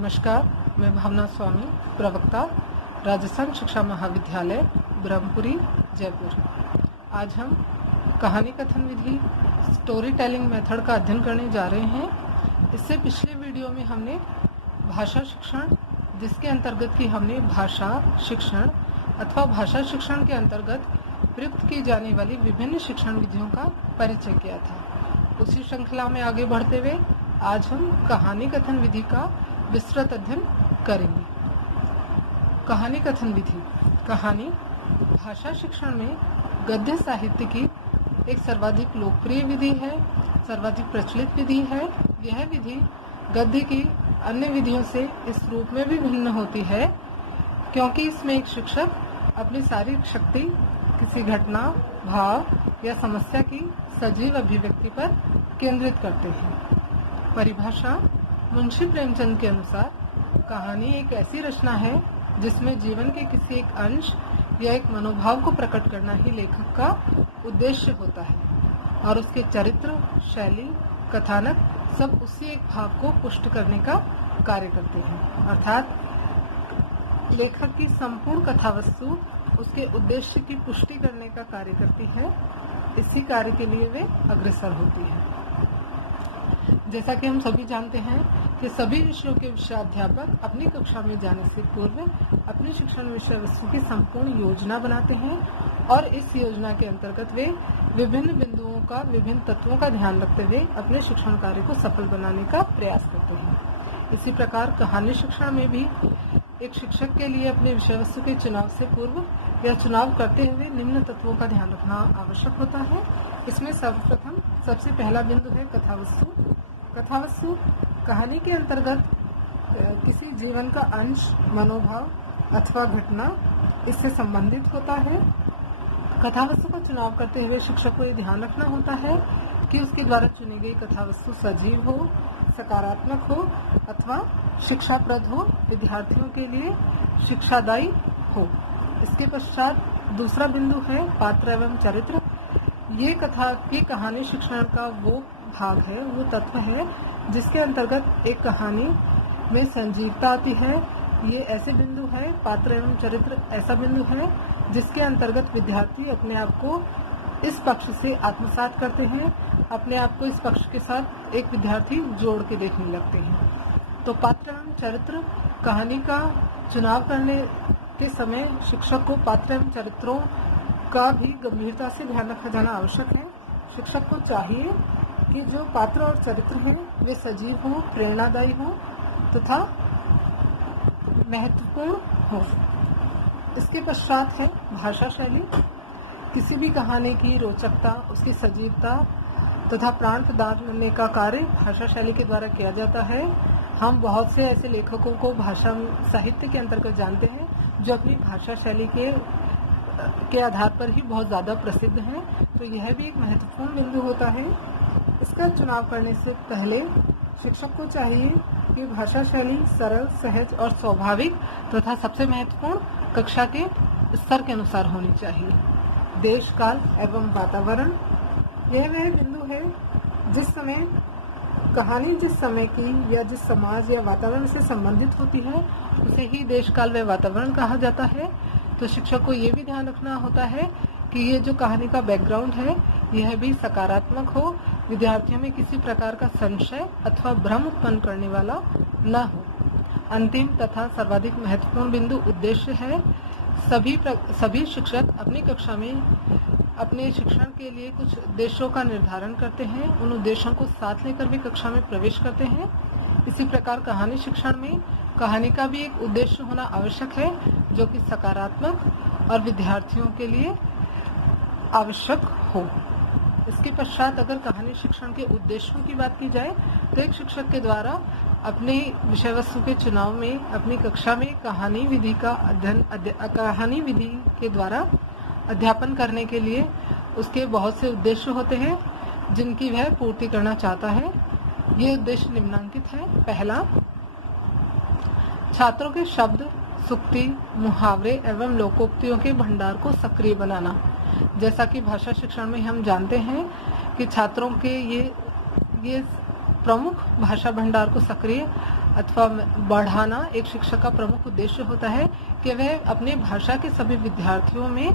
नमस्कार, मैं भावना स्वामी, प्रवक्ता, राजस्थान शिक्षा महाविद्यालय ब्रह्मपुरी, जयपुर। आज हम कहानी कथन विधि स्टोरी टेलिंग मेथड का अध्ययन करने जा रहे हैं। इससे पिछले वीडियो में हमने भाषा शिक्षण, जिसके अंतर्गत की हमने भाषा शिक्षण अथवा भाषा शिक्षण के अंतर्गत प्रयुक्त की जाने वाली विभिन्न शिक्षण विधियों का परिचय किया था। उसी श्रृंखला में आगे बढ़ते हुए आज हम कहानी कथन विधि का विस्तृत अध्ययन करेंगे। कहानी कथन विधि। कहानी भाषा शिक्षण में गद्य साहित्य की एक सर्वाधिक लोकप्रिय विधि है, सर्वाधिक प्रचलित विधि है। यह विधि गद्य की अन्य विधियों से इस रूप में भी भिन्न होती है क्योंकि इसमें एक शिक्षक अपनी सारी शक्ति किसी घटना, भाव या समस्या की सजीव अभिव्यक्ति पर केंद्रित करते हैं। परिभाषा। मुंशी प्रेमचंद के अनुसार कहानी एक ऐसी रचना है जिसमें जीवन के किसी एक अंश या एक मनोभाव को प्रकट करना ही लेखक का उद्देश्य होता है और उसके चरित्र, शैली, कथानक सब उसी एक भाव को पुष्ट करने का कार्य करते हैं। अर्थात लेखक की संपूर्ण कथावस्तु उसके उद्देश्य की पुष्टि करने का कार्य करती है। इसी कार्य के लिए वे अग्रसर होती है। जैसा कि हम सभी जानते हैं कि सभी विषयों के विषयाध्यापक अपनी कक्षा में जाने से पूर्व अपनी शिक्षण विषय वस्तु की संपूर्ण योजना बनाते हैं और इस योजना के अंतर्गत वे विभिन्न बिंदुओं का, विभिन्न तत्वों का ध्यान रखते हुए अपने शिक्षण कार्य को सफल बनाने का प्रयास करते हैं। इसी प्रकार कहानी शिक्षण में भी एक शिक्षक के लिए अपने विषय वस्तु के चुनाव से पूर्व या चुनाव करते हुए निम्न तत्वों का ध्यान रखना आवश्यक होता है। इसमें सर्वप्रथम सबसे पहला बिंदु है कथावस्तु। कथावस्तु कहानी के अंतर्गत किसी जीवन का अंश, मनोभाव अथवा घटना इससे संबंधित होता है। कथावस्तु का चुनाव करते हुए शिक्षक को ये ध्यान रखना होता है कि उसके द्वारा चुनी गई कथावस्तु सजीव हो, सकारात्मक हो अथवा शिक्षाप्रद हो, विद्यार्थियों के लिए शिक्षादायी हो। इसके पश्चात दूसरा बिंदु है पात्र एवं चरित्र। ये कहानी शिक्षण का वो भाग है, वो तत्व है जिसके अंतर्गत एक कहानी में संजीवता आती है। ये ऐसे बिंदु है, पात्र एवं चरित्र ऐसा बिंदु है जिसके अंतर्गत विद्यार्थी अपने आप को इस पक्ष से आत्मसात करते हैं, अपने आप को इस पक्ष के साथ एक विद्यार्थी जोड़ के देखने लगते हैं। तो पात्र एवं चरित्र कहानी का चुनाव करने के समय शिक्षक को पात्र एवं चरित्रों का भी गंभीरता से ध्यान रखा जाना आवश्यक है। शिक्षक को चाहिए कि जो पात्र और चरित्र हैं वे सजीव हों, प्रेरणादायी हों तथा महत्वपूर्ण हो। इसके पश्चात है भाषा शैली। किसी भी कहानी की रोचकता, उसकी सजीवता तथा प्राण प्रदान करने का कार्य भाषा शैली के द्वारा किया जाता है। हम बहुत से ऐसे लेखकों को भाषा साहित्य के अंतर्गत जानते हैं जो अपनी भाषा शैली के आधार पर ही बहुत ज़्यादा प्रसिद्ध हैं। तो यह भी एक महत्वपूर्ण बिंदु होता है। इसका चुनाव करने से पहले शिक्षक को चाहिए कि भाषा शैली सरल, सहज और स्वाभाविक तथा सबसे महत्वपूर्ण कक्षा के स्तर के अनुसार होनी चाहिए। देश, काल एवं वातावरण यह वह बिंदु है जिस समय कहानी जिस समय की या जिस समाज या वातावरण से संबंधित होती है उसे ही देश, काल व वातावरण कहा जाता है। तो शिक्षक को ये भी ध्यान रखना होता है कि ये जो कहानी का बैकग्राउंड है यह भी सकारात्मक हो, विद्यार्थियों में किसी प्रकार का संशय अथवा भ्रम उत्पन्न करने वाला न हो। अंतिम तथा सर्वाधिक महत्वपूर्ण बिंदु उद्देश्य है। सभी शिक्षक अपनी कक्षा में अपने शिक्षण के लिए कुछ उद्देश्यों का निर्धारण करते हैं। उन उद्देश्यों को साथ लेकर भी कक्षा में प्रवेश करते हैं। इसी प्रकार कहानी शिक्षण में कहानी का भी एक उद्देश्य होना आवश्यक है जो कि सकारात्मक और विद्यार्थियों के लिए आवश्यक हो। इसके पश्चात अगर कहानी शिक्षण के उद्देश्यों की बात की जाए तो एक शिक्षक के द्वारा अपने विषय वस्तु के चुनाव में अपनी कक्षा में कहानी विधि के द्वारा अध्यापन करने के लिए उसके बहुत से उद्देश्य होते हैं जिनकी वह पूर्ति करना चाहता है। ये उद्देश्य निम्नांकित है। पहला, छात्रों के शब्द, सूक्ति, मुहावरे एवं लोकोक्तियों के भंडार को सक्रिय बनाना। जैसा कि भाषा शिक्षण में हम जानते हैं कि छात्रों के ये प्रमुख भाषा भंडार को सक्रिय अथवा बढ़ाना एक शिक्षक का प्रमुख उद्देश्य होता है कि वह अपनी भाषा के सभी विद्यार्थियों में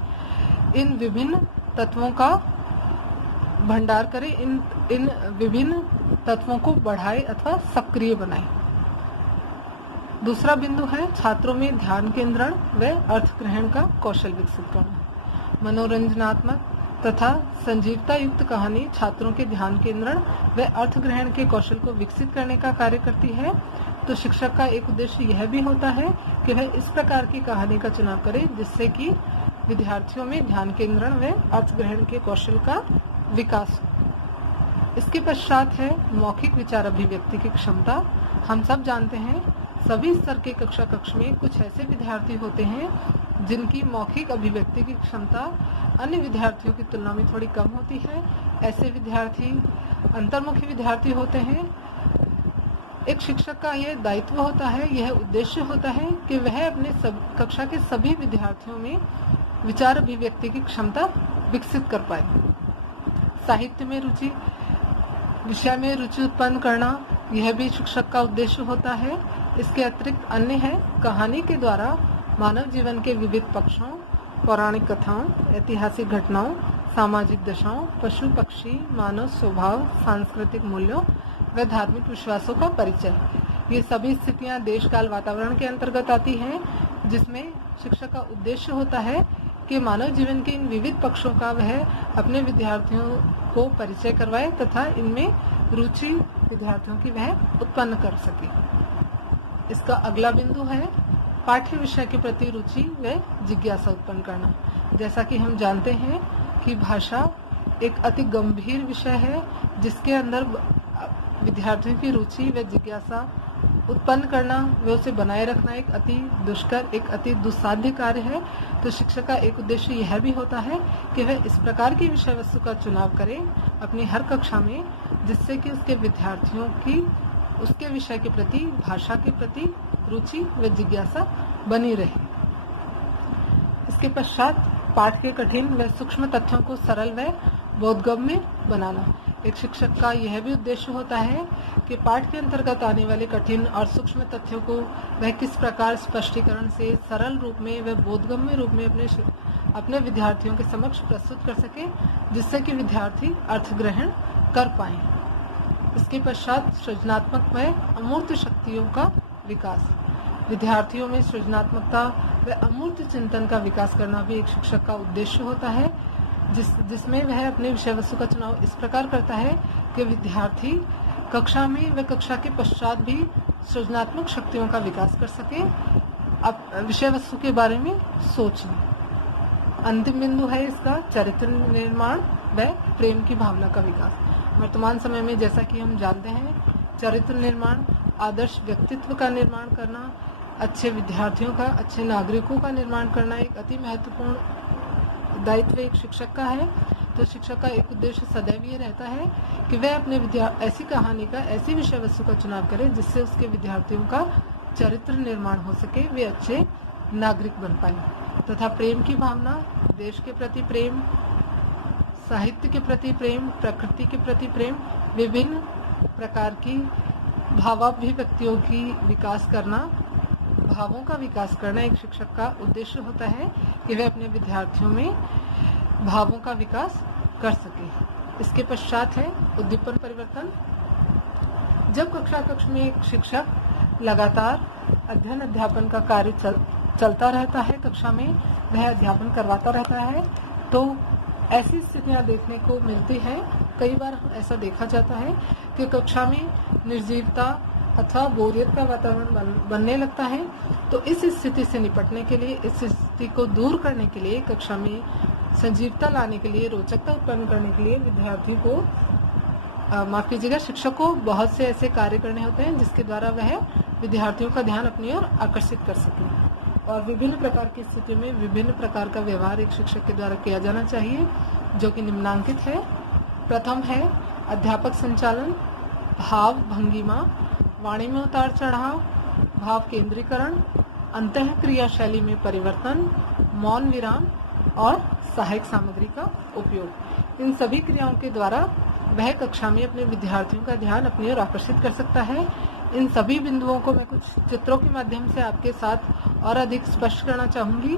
इन विभिन्न तत्वों का भंडार करे, इन विभिन्न तत्वों को बढ़ाए अथवा सक्रिय बनाए। दूसरा बिंदु है छात्रों में ध्यान केंद्रण व अर्थ ग्रहण का कौशल विकसित करना। मनोरंजनात्मक तथा संजीवता युक्त कहानी छात्रों के ध्यान केंद्रण व अर्थ ग्रहण के कौशल को विकसित करने का कार्य करती है। तो शिक्षक का एक उद्देश्य यह भी होता है कि वह इस प्रकार की कहानी का चुनाव करे जिससे कि विद्यार्थियों में ध्यान केंद्रण व अर्थ ग्रहण के कौशल का विकास हो। इसके पश्चात है मौखिक विचार अभिव्यक्ति की क्षमता। हम सब जानते हैं सभी स्तर के कक्ष में कुछ ऐसे विद्यार्थी होते हैं जिनकी मौखिक अभिव्यक्ति की क्षमता अन्य विद्यार्थियों की तुलना में थोड़ी कम होती है। ऐसे विद्यार्थी अंतर्मुखी विद्यार्थी होते हैं। एक शिक्षक का यह दायित्व होता है, यह उद्देश्य होता है कि वह अपने कक्षा के सभी विद्यार्थियों में विचार अभिव्यक्ति की क्षमता विकसित कर पाए। साहित्य में रुचि, विषय में रुचि उत्पन्न करना, यह भी शिक्षक का उद्देश्य होता है। इसके अतिरिक्त अन्य है कहानी के द्वारा मानव जीवन के विविध पक्षों, पौराणिक कथाओं, ऐतिहासिक घटनाओं, सामाजिक दशाओं, पशु पक्षी, मानव स्वभाव, सांस्कृतिक मूल्यों व धार्मिक विश्वासों का परिचय। ये सभी स्थितियां देश काल वातावरण के अंतर्गत आती हैं, जिसमें शिक्षक का उद्देश्य होता है कि मानव जीवन के इन विविध पक्षों का वह अपने विद्यार्थियों को परिचय करवाए तथा इनमें रुचि विद्यार्थियों की वह उत्पन्न कर सके। इसका अगला बिंदु है पाठ्य विषय के प्रति रुचि व जिज्ञासा उत्पन्न करना। जैसा कि हम जानते हैं कि भाषा एक अति गंभीर विषय है जिसके अंदर विद्यार्थियों की रुचि व जिज्ञासा उत्पन्न करना व उसे बनाए रखना एक अति दुष्कर, एक अति दुस्साध्य कार्य है। तो शिक्षक का एक उद्देश्य यह भी होता है कि वह इस प्रकार की विषय वस्तु का चुनाव करे अपनी हर कक्षा में जिससे कि उसके विद्यार्थियों की उसके विषय के प्रति, भाषा के प्रति रुचि व जिज्ञासा बनी रहे। इसके पश्चात पाठ के कठिन व सूक्ष्म तथ्यों को सरल व बोधगम्य बनाना। एक शिक्षक का यह भी उद्देश्य होता है कि पाठ के अंतर्गत आने वाले कठिन और सूक्ष्म तथ्यों को वह किस प्रकार स्पष्टीकरण से सरल रूप में व बोधगम्य रूप में अपने विद्यार्थियों के समक्ष प्रस्तुत कर सके जिससे कि विद्यार्थी अर्थ ग्रहण कर पाएं। इसके पश्चात सृजनात्मक व अमूर्त शक्तियों का विकास। विद्यार्थियों में सृजनात्मकता व अमूर्त चिंतन का विकास करना भी एक शिक्षक का उद्देश्य होता है, जिसमें वह अपने विषय वस्तु का चुनाव इस प्रकार करता है कि विद्यार्थी कक्षा में व कक्षा के पश्चात भी सृजनात्मक शक्तियों का विकास कर सके, अब विषय वस्तु के बारे में सोचें। अंतिम बिंदु है इसका चरित्र निर्माण व प्रेम की भावना का विकास। वर्तमान समय में जैसा कि हम जानते हैं चरित्र निर्माण, आदर्श व्यक्तित्व का निर्माण करना, अच्छे विद्यार्थियों का, अच्छे नागरिकों का निर्माण करना एक अति महत्वपूर्ण दायित्व एक शिक्षक का है। तो शिक्षक का एक उद्देश्य सदैव ये रहता है कि वह अपने ऐसी कहानी का, ऐसी विषय वस्तु का चुनाव करे जिससे उसके विद्यार्थियों का चरित्र निर्माण हो सके, वे अच्छे नागरिक बन पाए। तथा प्रेम की भावना, देश के प्रति प्रेम, साहित्य के प्रति प्रेम, प्रकृति के प्रति प्रेम, विभिन्न प्रकार की भावाभिव्यक्तियों की विकास करना, भावों का विकास करना एक शिक्षक का उद्देश्य होता है कि वह अपने विद्यार्थियों में भावों का विकास कर सके। इसके पश्चात है उद्दीपन परिवर्तन। जब कक्ष में एक शिक्षक लगातार अध्ययन अध्यापन का कार्य चलता रहता है, कक्षा में वह अध्यापन करवाता रहता है, तो ऐसी स्थितियां देखने को मिलती हैं। कई बार ऐसा देखा जाता है कि कक्षा में निर्जीवता अथवा बोरियत का वातावरण बनने लगता है। तो इस स्थिति से निपटने के लिए, इस स्थिति को दूर करने के लिए, कक्षा में सजीवता लाने के लिए, रोचकता उत्पन्न करने के लिए विद्यार्थी को माफ कीजिएगा, शिक्षक को बहुत से ऐसे कार्य करने होते हैं जिसके द्वारा वह विद्यार्थियों का ध्यान अपनी ओर आकर्षित कर सके। और विभिन्न प्रकार की स्थितियों में विभिन्न प्रकार का व्यवहार एक शिक्षक के द्वारा किया जाना चाहिए, जो कि निम्नांकित है। प्रथम है अध्यापक संचालन, भाव भंगिमा, वाणी में उतार चढ़ाव, भाव केंद्रीकरण, अंतः क्रिया शैली में परिवर्तन, मौन विराम और सहायक सामग्री का उपयोग। इन सभी क्रियाओं के द्वारा वह कक्षा में अपने विद्यार्थियों का ध्यान अपनी ओर आकर्षित कर सकता है। इन सभी बिंदुओं को मैं कुछ चित्रों के माध्यम से आपके साथ और अधिक स्पष्ट करना चाहूँगी।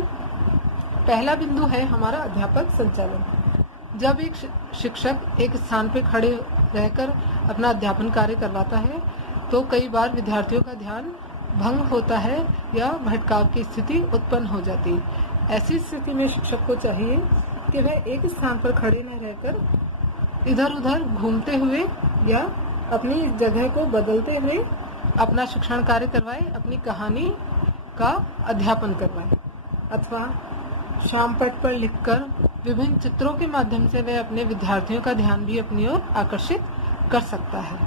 पहला बिंदु है हमारा अध्यापक संचालन। जब एक शिक्षक एक स्थान पर खड़े रहकर अपना अध्यापन कार्य करवाता है तो कई बार विद्यार्थियों का ध्यान भंग होता है या भटकाव की स्थिति उत्पन्न हो जाती है। ऐसी स्थिति में शिक्षक को चाहिए कि वह एक स्थान पर खड़े न रहकर इधर उधर घूमते हुए या अपनी जगह को बदलते हुए अपना शिक्षण कार्य करवाए, अपनी कहानी का अध्यापन करवाए, अथवा श्याम पट पर लिखकर विभिन्न चित्रों के माध्यम से वह अपने विद्यार्थियों का ध्यान भी अपनी ओर आकर्षित कर सकता है।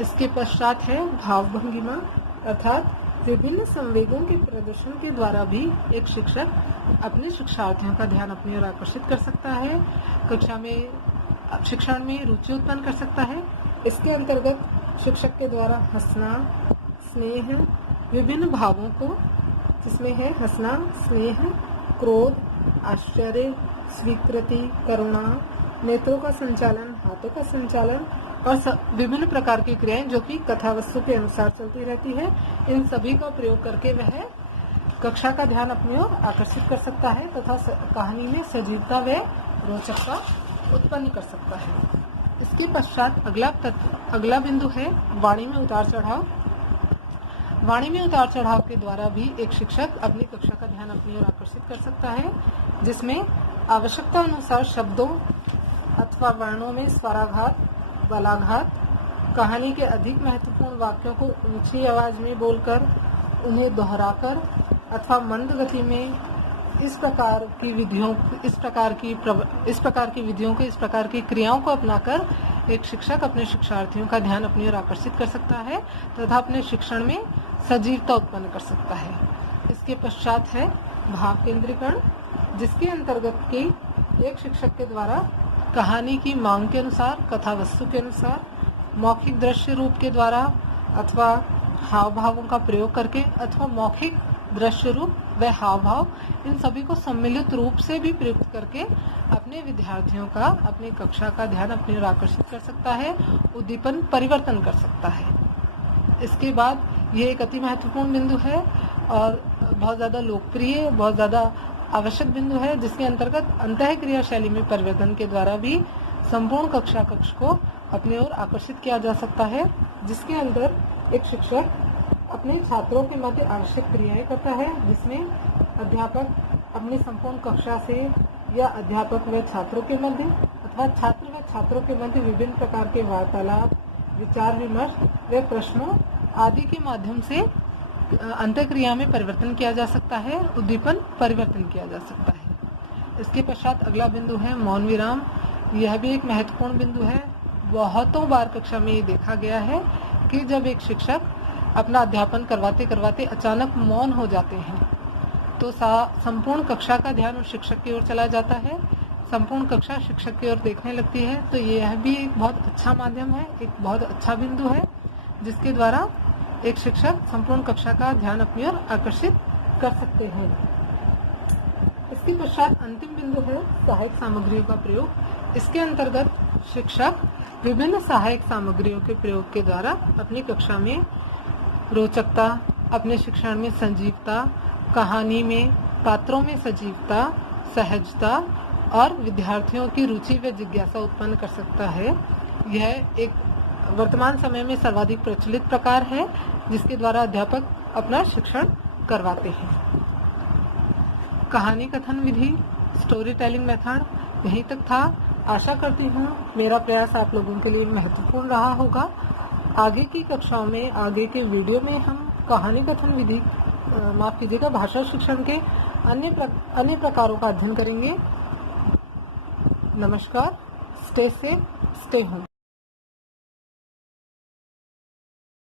इसके पश्चात है भाव भंगिमा, अर्थात विभिन्न संवेगों के प्रदर्शन के द्वारा भी एक शिक्षक अपने शिक्षार्थियों का ध्यान अपनी ओर आकर्षित कर सकता है, कक्षा में शिक्षण में रुचि उत्पन्न कर सकता है। इसके अंतर्गत शिक्षक के द्वारा हंसना, स्नेह, विभिन्न भावों को जिसमें है हंसना, स्नेह, क्रोध, आश्चर्य, स्वीकृति, करुणा, नेत्रों का संचालन, हाथों का संचालन और विभिन्न प्रकार की क्रियाएं जो कि कथा वस्तु के अनुसार चलती रहती है, इन सभी का प्रयोग करके वह कक्षा का ध्यान अपनी ओर आकर्षित कर सकता है तथा कहानी में सजीवता व रोचकता उत्पन्न कर सकता है। इसके पश्चात अगला बिंदु है वाणी में उतार चढ़ाव। वाणी में उतार चढ़ाव के द्वारा भी एक शिक्षक अपनी कक्षा का ध्यान अपनी ओर आकर्षित कर सकता है, जिसमें आवश्यकता अनुसार शब्दों अथवा वर्णों में स्वराघात, बलाघात, कहानी के अधिक महत्वपूर्ण वाक्यों को ऊंची आवाज में बोलकर उन्हें दोहराकर अथवा मंद गति में इस प्रकार की क्रियाओं को अपनाकर एक शिक्षक अपने शिक्षार्थियों का ध्यान अपनी ओर आकर्षित कर सकता है तथा अपने शिक्षण में सजीवता उत्पन्न कर सकता है। इसके पश्चात है भाव केंद्रीकरण, जिसके अंतर्गत की एक शिक्षक के द्वारा कहानी की मांग के अनुसार, कथा वस्तु के अनुसार, मौखिक दृश्य रूप के द्वारा अथवा हाव भावों का प्रयोग करके अथवा मौखिक दृश्य रूप व हाव भाव इन सभी को सम्मिलित रूप से भी प्रयुक्त करके अपने विद्यार्थियों का, अपनी कक्षा का ध्यान अपनी ओर आकर्षित कर सकता है, उद्दीपन परिवर्तन कर सकता है। इसके बाद ये एक अति महत्वपूर्ण बिंदु है और बहुत ज़्यादा लोकप्रिय, बहुत ज़्यादा आवश्यक बिंदु है, जिसके अंतर्गत अंतःक्रिया शैली में परिवर्तन के द्वारा भी संपूर्ण कक्ष को अपनी ओर आकर्षित किया जा सकता है, जिसके अंदर एक शिक्षक अपने छात्रों के मध्य आवश्यक क्रियाएं करता है, जिसमें अध्यापक अपनी संपूर्ण कक्षा से या अध्यापक व छात्रों के मध्य अथवा छात्र व छात्रों के मध्य विभिन्न प्रकार के वार्तालाप, विचार विमर्श व प्रश्नों आदि के माध्यम से अंतःक्रिया में परिवर्तन किया जा सकता है, उद्दीपन परिवर्तन किया जा सकता है। इसके पश्चात अगला बिंदु है मौन विराम। यह भी एक महत्वपूर्ण बिंदु है। बहुतों बार कक्षा में ये देखा गया है कि जब एक शिक्षक अपना अध्यापन करवाते करवाते अचानक मौन हो जाते हैं तो संपूर्ण कक्षा का ध्यान उस शिक्षक की ओर चला जाता है, संपूर्ण कक्षा शिक्षक की ओर देखने लगती है। तो यह भी एक बहुत अच्छा माध्यम है, एक बहुत अच्छा बिंदु है, जिसके द्वारा एक शिक्षक संपूर्ण कक्षा का ध्यान अपनी ओर आकर्षित कर सकते हैं। इसके पश्चात अंतिम बिंदु है सहायक सामग्रियों का प्रयोग। इसके अंतर्गत शिक्षक विभिन्न सहायक सामग्रियों के प्रयोग के द्वारा अपनी कक्षा में रोचकता, अपने शिक्षण में संजीवता, कहानी में पात्रों में सजीवता, सहजता और विद्यार्थियों की रुचि व जिज्ञासा उत्पन्न कर सकता है। यह एक वर्तमान समय में सर्वाधिक प्रचलित प्रकार है, जिसके द्वारा अध्यापक अपना शिक्षण करवाते हैं। कहानी कथन विधि, स्टोरी टेलिंग मेथड यहीं तक था। आशा करती हूँ मेरा प्रयास आप लोगों के लिए महत्वपूर्ण रहा होगा। आगे की कक्षाओं में, आगे के वीडियो में हम कहानी कथन विधि, माफ कीजिएगा, भाषा शिक्षण के अन्य प्रकारों का अध्ययन करेंगे। नमस्कार, स्टे सेफ, स्टे होम।